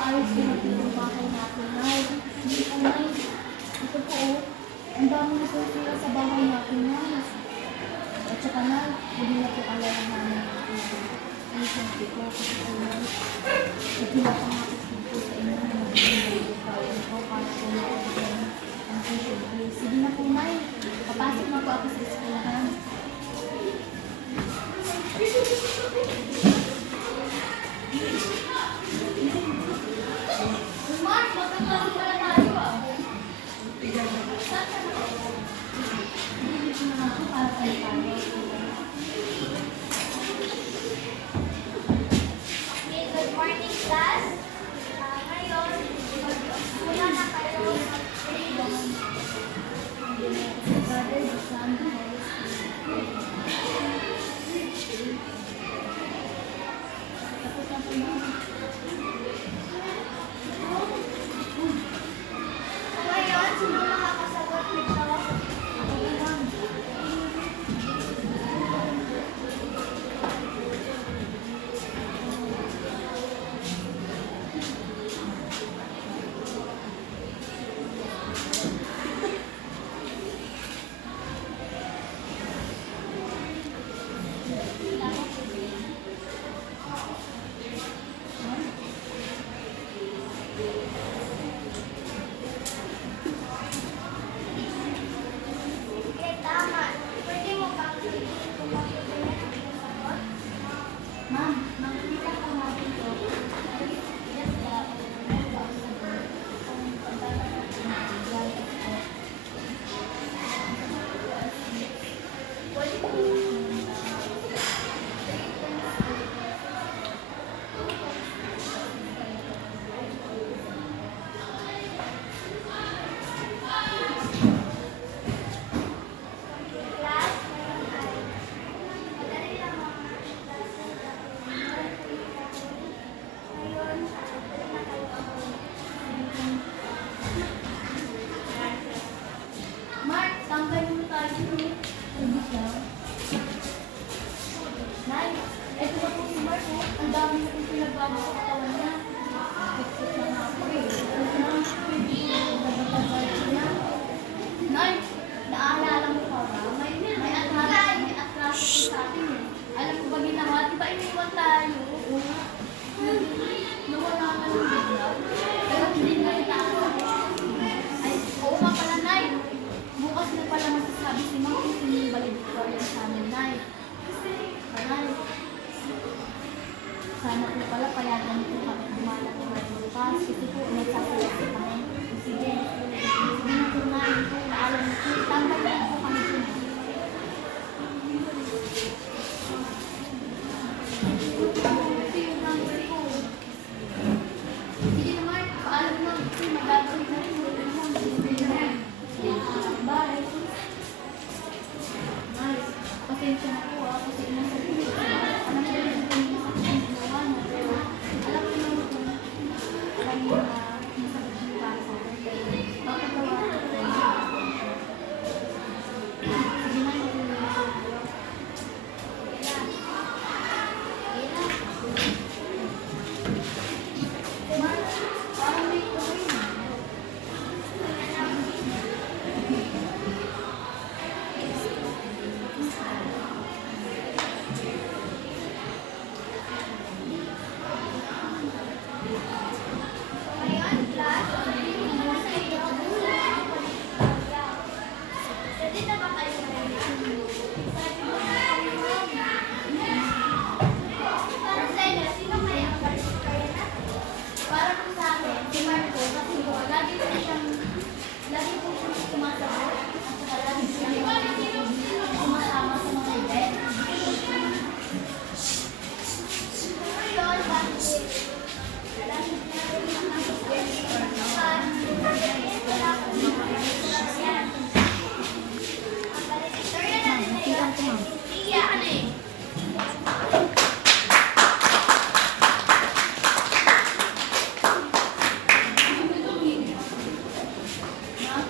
papaayos ko na yung bahay natin, Nay. Hindi po, Nay. Ito po, oh. Ang dami na po sila sa bahay natin, Nay. At saka, Nay, hindi na po alalahanan natin. Ay, sabi ko, kasi po, Nay. Nagkila pa nga po sa inyo na mag-ibig tayo ko para po na ang tuition fees. Sige na po, Nay. Papasok na po ako sa eskwelahan. Mark, magkakaroon pala tayo ah. Saan ka na kayo? Hindi ko na ako para tayo tayo. Okay, good morning, class. Ngayon, muna na kayo Brother, the Son, the Holy Spirit. Tapos na po na. Ngayon, sino makakasagot nito? Okay lang. Okay, tama. Pwede mo bang sabihin kung bakit ganyan ang iyong sagot? Ma'am, makikita ko natin ito. Yes, kung pagkakaroon ng bigay ito. Pwede mo. Class, ngayon ay madali lang mga klase natin. Ngayon, pwede na kayo ako. Mark, tambay mo tayo. Hindi lang. Nay, eto na po si Mark. Oh. Ang dami na po pinagbago sa katawan niya. Fix-it na nga ako eh. Nagbatabay siya. Nay, naalala mo pa ba? May attraction sa atin eh. Alam ko ba ginawa? Diba iniwan tayo? Oo nga. Nawala ka ng bigla. Pero hindi na kita ay, oo nga pala, Nay. Bukas na pala masasabi si Ma'am kung sino yung valedictorian sa amin, Nay. Nay, sana po pala payagan po kami dumala po ng bukas. Kasi po, nagsasalasi kami. Sige. Sige na po, Nay. Naalam po. Tambay na po kami po. Ito yung number ko. Sige naman, paalam na. Magagawin na rin. Bye. Nice. Pasensya na po kasi inasabi ko. Alam ko rin yung ginawa na. Pero alam ko naman po. Alam mo na nasabi ko para sa akin. Papatawa ko po. Sige na, matulungan ko. Mark, parang may tuloy na. Ngayon, class, sabihin mo sa inyo ang palaya. Pwede na ba kayo ngayon? Sabi mo na kami mo. Para sa inyo, sino kaya ang valedictorian natin? Para po sa akin, si Marco, kasi po, lagi po siyang sumasagot. At saka lagi siyang sumasama sa mga event. Ngayon, bakit? Tingnan ko, ma'am.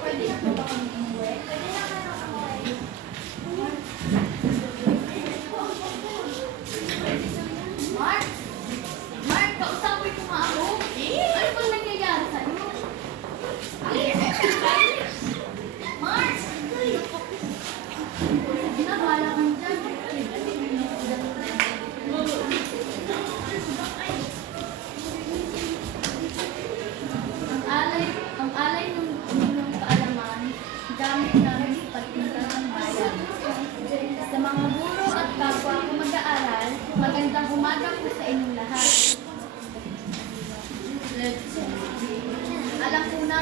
Pwede na po ba kami umuwi? Pwede na kayo umuwi.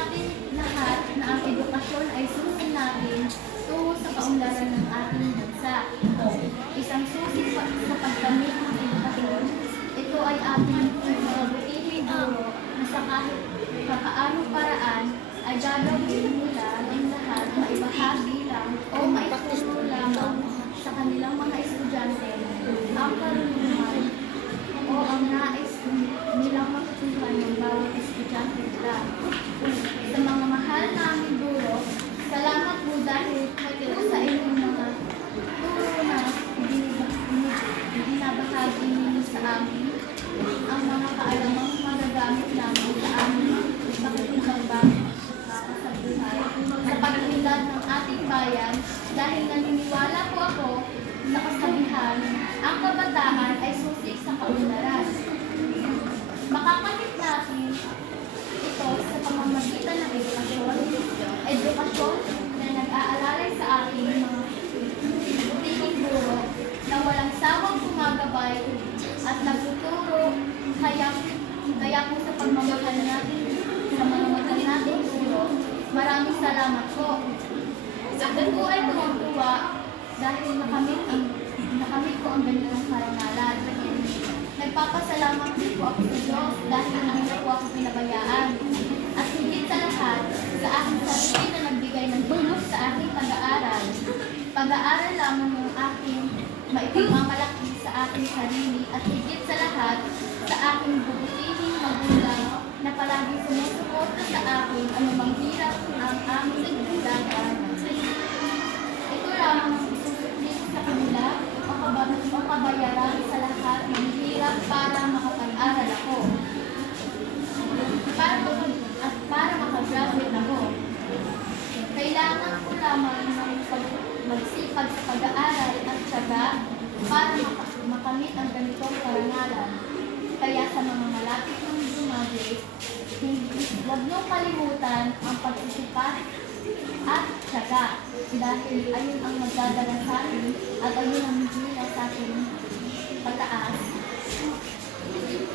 natin lahat na ang edukasyon ay susi natin tungo sa kaunlaran ng ating bansa. Isang susi sa pagdamit ng edukasyon, ito ay ating mabutihin guro na sa kahit papaanong paraan ay gagawin nila ang lahat maibahagi lang o maituturo lamang sa kanilang mga estudyante ang karunungan o ang nais nilang matutunan ng bawat estudyante nila. Sa mga mahal namin guro, salamat po dahil sa inyong mga turo na binabahagi ninyo sa amin ang mga kaalamang magagamit namin sa aming pakikipagbang sa buhay sa pagkikilat ng ating bayan dahil naniniwala po ako sa kasabihan, ang kabataan ay susi sa kaunlaran. Makakamit natin ito sa pamamagitan ng edukasyon na nag-aalalay sa ating mga tinig guro na walang sawang gumagabay at nagtuturo kaya po sa pagmamahal natin sa mga mahal natin guro. Maraming salamat po. Ako po ay tuwang-tuwa dahil nakamit ko ang ganitong karangalan. Nagpapasalamat din po ako sa Diyos dahil hindi na po ako pinabayaan. At higit sa lahat, sa aking sarili na nagbigay ng tulong sa aking pag-aaral. Pag-aaral lamang ng aking maipagmamalaki sa aking sarili at higit sa lahat, sa aking bubutihing magulang na palaging sumusuporta sa akin anumang hirap ang aming nagdadaanan. Ito lamang ang isusukli sa kanila o kabayaran sa lahat ng hirap para makapag-aral ako. Para makagraduate ako. Kailangan ko lamang ng magsipag sa pag-aaral at tiyaga para makamit ang ganitong karangalan. Kaya sa mga malapit ng graduate, huwag niyong kalimutan ang pagsisipat at tiyaga dahil ayun ang magdadala sa atin at ayun ang hihila sa atin pataas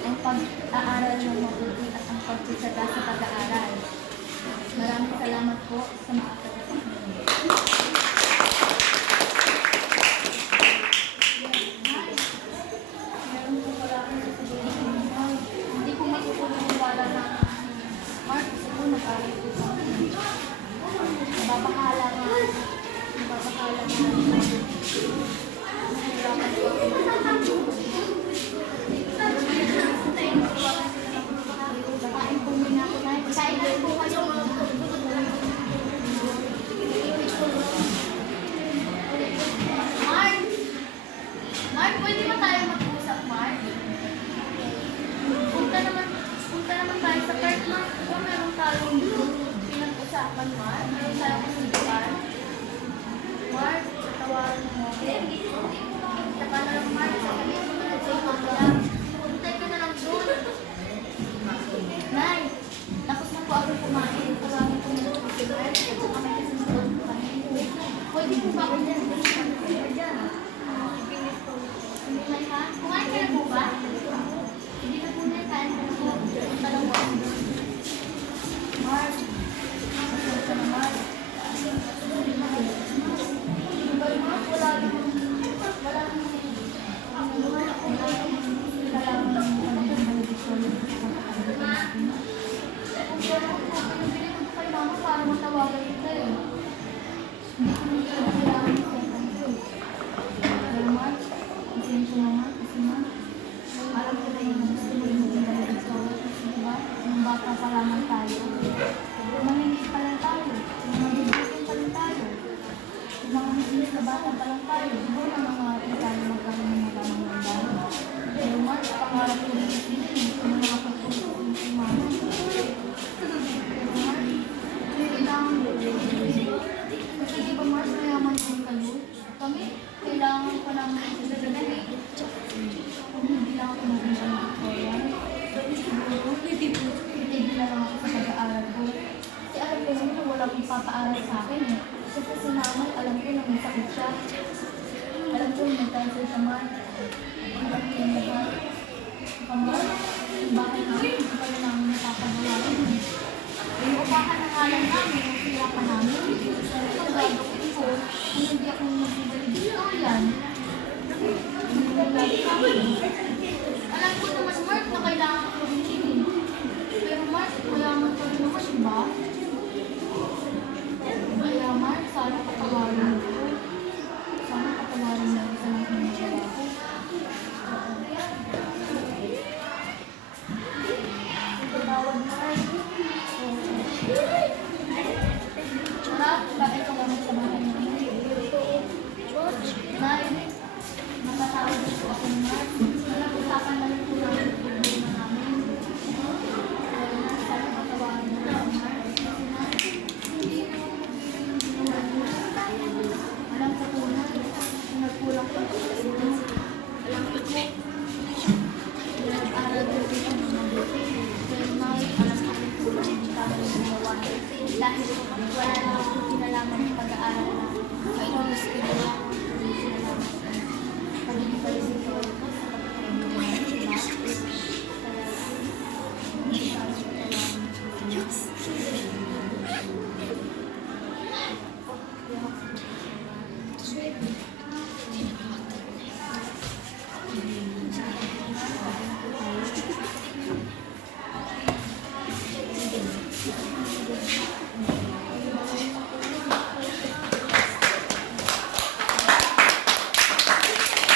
ang pag-aaral ng mabuti at ang pagtsitsaga sa pag-aaral. Maraming salamat po sa mga hindi ko magkukuliwala na Mark, gusto ko nag-aaral ko sa nababahala nga. Nahirapan ko ako. Kain po muna ako na. Kain lang po kayo. Mark, pwede ba tayo mag-usap, Mark? Punta naman tayo sa park, Mark. Kung meron tayong pinag-usapan, Mark. Meron tayong kasigawan. Mark, tawarin mo. Saka na lang, Mark. Sasabihin ko na lang sa iyo lang. Puntay ko na lang doon. Nay, tapos na po ako kumain. Tawagin ko na lang po si Mark. Saka may kasunod ko kami. Pwede po ba ako dyan? Nay, ha? Kumain ka na po ba? Hindi na po na kain ka na po. Punta lang po ako doon. Mark, kasunod ka na, Mark. Bata pa lamang tayo. Manginit pa lang tayo. Manginit pa lang tayo. Mga masinis na bata pa lang tayo. Siguro na mga tayo magkaroon ng mga lamang. Pero Mark, pangarap ko rin sa mga pagpupusin sa mama. Pero Mark, kailangan ko. Kasi di ba Mark, mayaman yung kayo? Kami, kailangan ko lang magdadali. Hindi lang ako magdadali ng Victoria. Hindi lang ako sa pag-aaral ko. Kasi alam ko naman na walang ipapaaral sa akin eh. Kasi si naman, alam ko na may sakit siya. Alam ko may cancer siya man. Alam ko yung nagpa. Bakit namin, hindi pa rin namin napapagawa. Yung upahan na